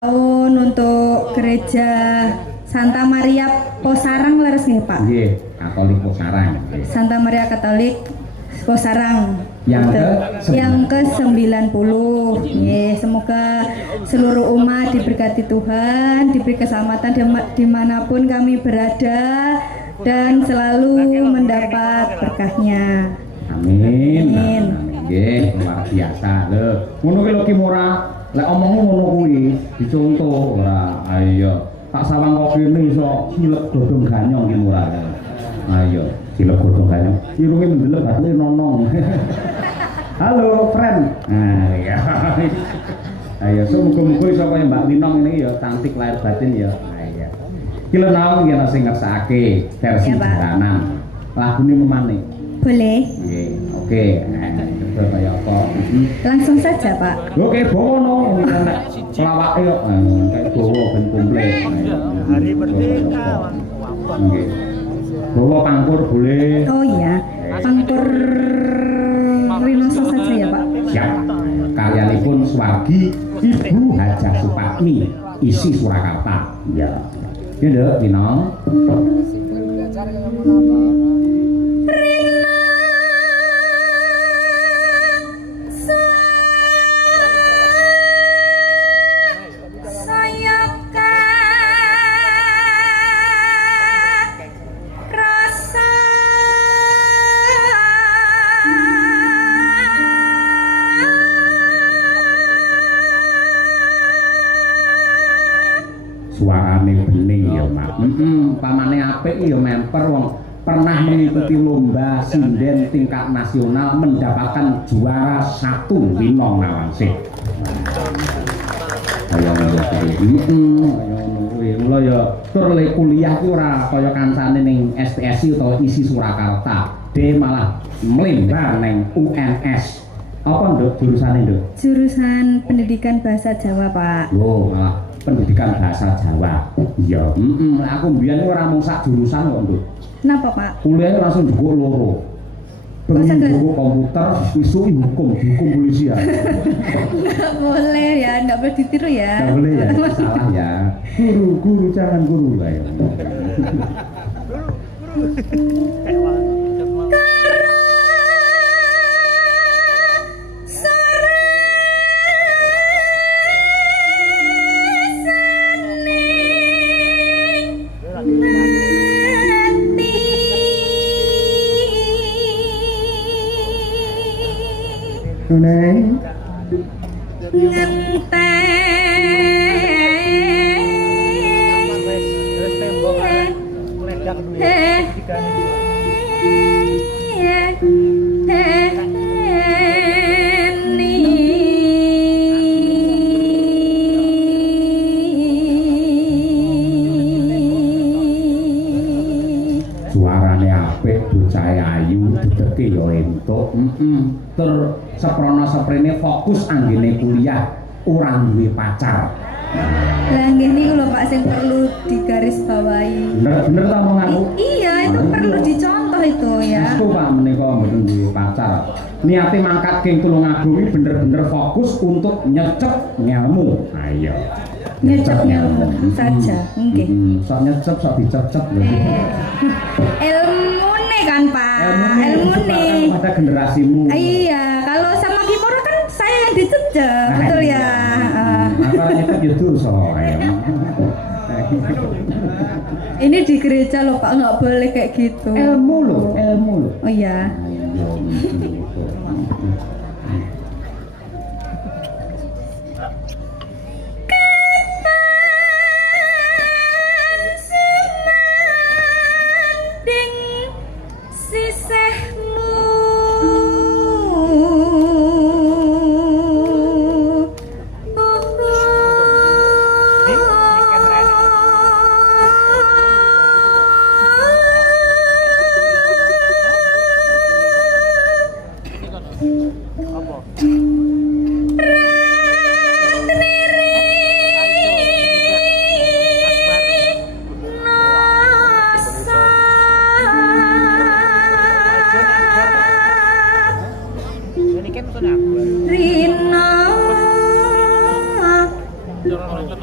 Tahun untuk gereja Santa Maria Posarang leres nggih Pak? Nggih, Katolik Posarang. Santa Maria Katolik Posarang. Yang ke 90. Nggih, semoga seluruh umat diberkati Tuhan, diberi keselamatan dimanapun kami berada dan selalu mendapat berkahnya. Amin. Amin. Nggih, luar biasa lho. Ngono ki lho Ki Murah. Lek omongmu ngono kuwi dicontoh ora. Ayo, tak sawang kok kene iso cilek godhong ganyong Ki Murah. Ayo, cilek godhong ganyong. Irunge mendelep batine nonong. Halo, friend. Nah, ya. Ayo, muga-muga iso kaya Mbak Linong ini ya cantik lahir batin ya. Nah, iya. Ki lho naung yen sing ngersakake versi jaranan. Lagune memane. Boleh? Nggih, oke. Nah, kaya apa? Langsung saja Pak. Oke, bawa no. Selawake kok. Kayak bawa ben komplit. Hari Merdeka. Nggih. Bawa pangkur boleh. Oh iya, pangkur Rinoso saja ya Pak. Siap. Kalianipun Swargi Ibu Hajah Supatmi isi Surakarta. Ya. Ya nduk, Dino. Suarane bening ya, Mak. Pamane apik ya memper wong pernah mengikuti lomba sinden tingkat nasional mendapatkan juara 1 Winong Nawangsih. Kaya ngono kuwi. Kaya ngono kuwi. Mula ya tur le kuliah ki ora kaya kancane ning STSI utawa isi Surakarta. Dhe malah mlembar ning UNS. Apa nduk jurusane nduk? Jurusan Pendidikan Bahasa Jawa Pak. Oh, malah pendidikan bahasa Jawa. Iya, aku mbiyen ora mung sak jurusan kok, Nduk. Kenapa Pak? Kuliah langsung njupuk loro. Masa ke- Njupuk komputer, isu hukum polisi ya. Nggak boleh ya, nggak boleh ditiru ya. Enggak boleh ya, salah ya. Guru, jangan guru lah ya. Neng, suarane apik, bocah ayu, dedeke ya entuk. Tur seprono seprene fokus anggene kuliah, ora duwe pacar. Lah nggih niku lho Pak sing perlu digarisbawahi. Bener ta omonganku? Iya, itu perlu dicontoh itu ya. Aku Pak menika mboten duwe pacar. Niate mangkat king Tulungagung bener-bener fokus untuk nyecep ngelmu. Ayo. Nyecep ngelmu saja, nggih. Sok nyecep, sok dicecep lho. Ilmune kan Pak. Ilmune. Pada generasimu. Iya, kalau sama Kimoro kan saya yang dicecep, betul ya. Maka nyecep ya dosa. Ini di gereja loh Pak, nggak boleh kayak gitu. Ilmu lho. Oh iya.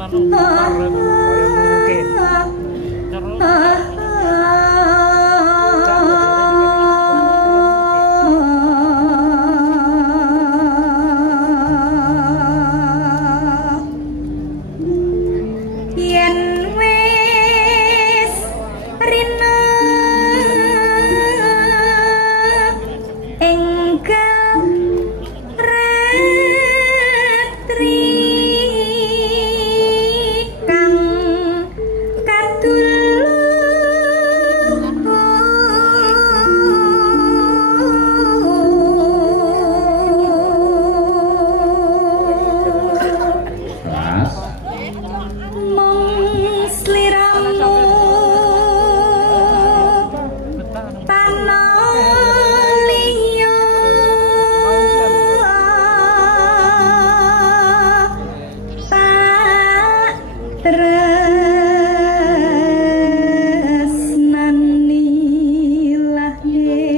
Yen wis rina enggal ratri kang Kelas. mong sliramu tanah liya tak tresnani lahir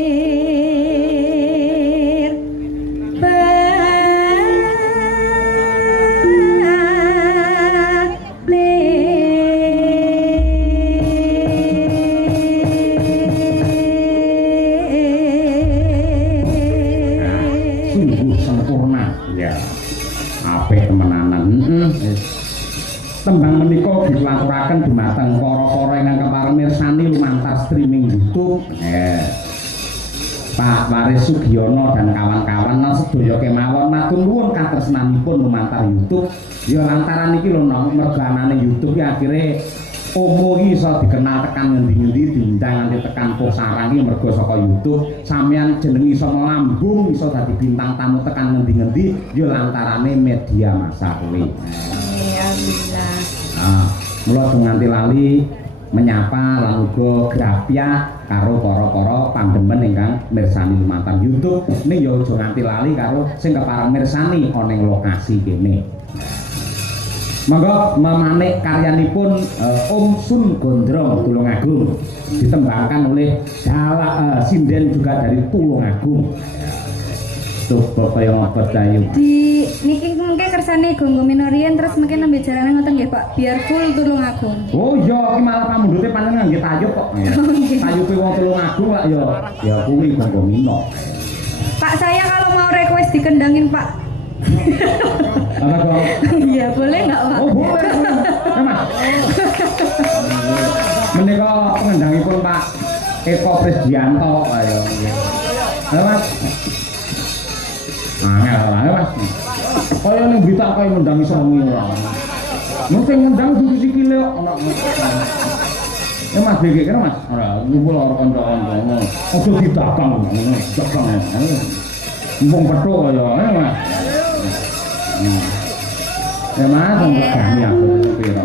Sungguh sempurna ya apik temenanan tembang menika dilaturaken dumateng para-para ingkang kepareng mirsani lumantar streaming YouTube Pak Waris Sugiono dan kawan-kawan sedaya kemawon matur nuwun katresnanipun lumantar YouTube ya lantaran iki lho mergo anane YouTube ya akhire Omo iki iso dikenal tekan ngendi-ngendi diundang nganti tekan Posarang iki mergo saka YouTube sampeyan jeneng iso melambung iso dadi bintang tamu tekan ngendi-ngendi ya lantarane media massa kuwi. alhamdulillah. Nah, mula aja nganti lali menyapa lan uga grapya karo para-para pandemen ingkang mirsani lumantar YouTube. Ning ya aja nganti lali karo sing kepareng mirsani ana ing lokasi kene. Monggo memanik karyanipun Om Sun Gondrong Tulungagung ditembangkan oleh sinden juga dari Tulungagung. Tuh kaya ngopo Cayu. Di niki mungkin kersane gonggo minorian terus mungkin nembe jarane ngoten nggih Pak biar full Tulungagung. Oh iya iki malah pamundhute panjenengan nggih tayub kok. Tayub wong Tulungagung lak ya kuwi gonggo mino. Pak saya kalau mau request dikendangin Pak. Apa kok? Iya boleh nggak Pak? Oh boleh. Mas. Menika pengendangipun Pak Eko Prisdianto ayo. Halo Mas. Angel lah Mas. Kaya ning berita kaya ngendangi songi ora. Mesti ngendang dudu sikile kok ana. Ya Mas BG kene Mas. Ora ngumpul karo kanca-kanca. Aja didakang ngono, dakang. Mumpung petuk kaya Mas. Ya Mas, nggani aku piro.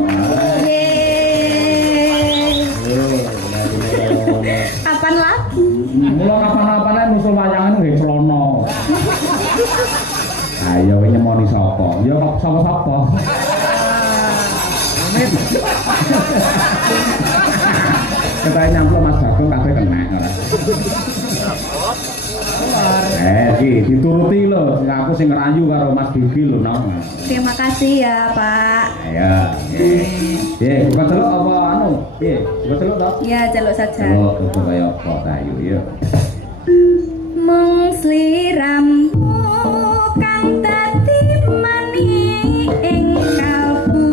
Kapan lagi? Mula kapan-kapan ae musuh wayangan nggih celana. Ayo nyemoni sapa? Ya kok sapa-sapa. Ketahe nyamplo Mas Bagong kabeh kena ora. Dituruti lho, aku sing ngerayu karo Mas Gigi lho, Nom. Terima kasih ya Pak. Ayo. Buka celuk apa anu? Piye? Buka celuk to? Ya celuk saja. Celuk itu kaya apa Cayu ya. Mung sliramu kang dadi mani ing kalbu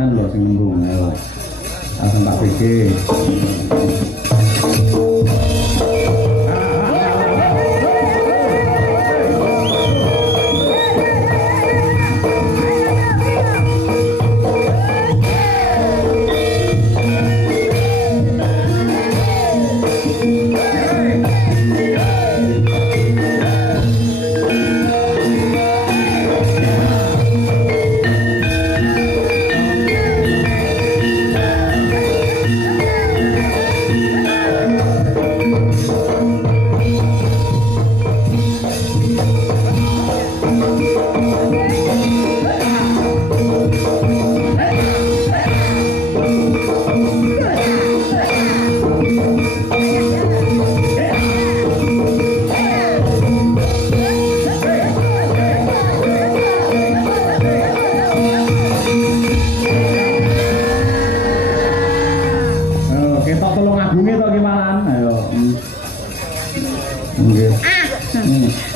sampean lho sing nembung ayo. Langsung tak pikir.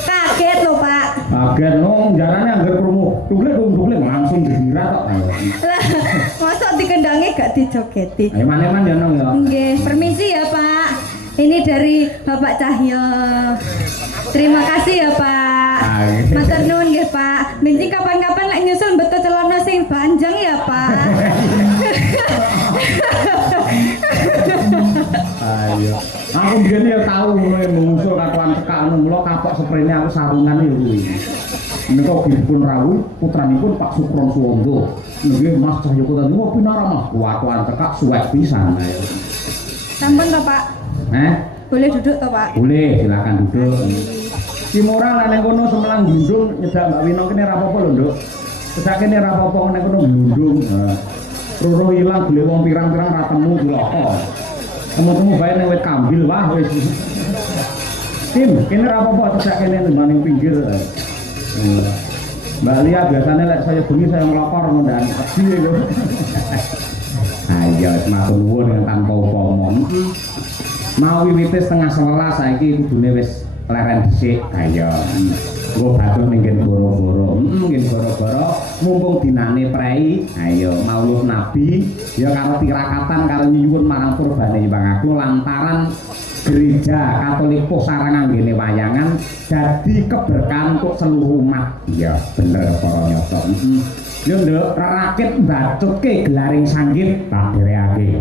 Kaget loh Pak. Kaget dong, jarane anggar krungu. Dugle langsung dihira tok. Lah, masa dikendangi gak dijogeti? Ayo man ya nong ya. Nggih, permisi ya Pak. Ini dari Bapak Cahyo. Terima kasih ya Pak. Matur nuwun nggih Pak. Benci kapan-kapan lek nyusul betul celana sing panjang ya Pak. Ayo. Aku biyen ya tau ngono mengusul katuan cekak anu mula kapok sprene aku sarungan ya kuwi. Menika dipun rawuh putranipun Pak Sukron Suwondo. Nggih Mas Cahyo Kota niku pinara Mas katuan cekak suwek pisan ayo. Sampun to Pak. Boleh duduk to Pak? Boleh, silakan duduk. Si Mora lan ning kono semelang glundung nyedak Mbak Wino kene ra apa-apa lho, Nduk. Sesak kene ra apa-apa ning kono glundung. Roro ilang beli wong pirang-pirang ra temu cilaka. Temu-temu bae ning wit kambil wah wis. Tim, kene ra apa-apa sesak kene ning pinggir. Mbak Lia biasanya lek saya bengi saya ngelokor ngondan pasti lho. Ayo matur nuwun dengan tanpa upama. Mau wiwite setengah 11 saiki kudune wis leren dhisik. Ayo. Engko batuh minggen goro-goro. Mungkin goro-goro mumpung dinane prei. Ayo maulud Nabi ya karo tirakatan karo nyuwun marang purbane Nyembang Agung lantaran Gereja Katolik Posarangan ngene wayangan dadi keberkahan untuk seluruh umat. Iya, bener para nyata. Yo nduk rakit mbacutke gelaring sanggit tak dheweake.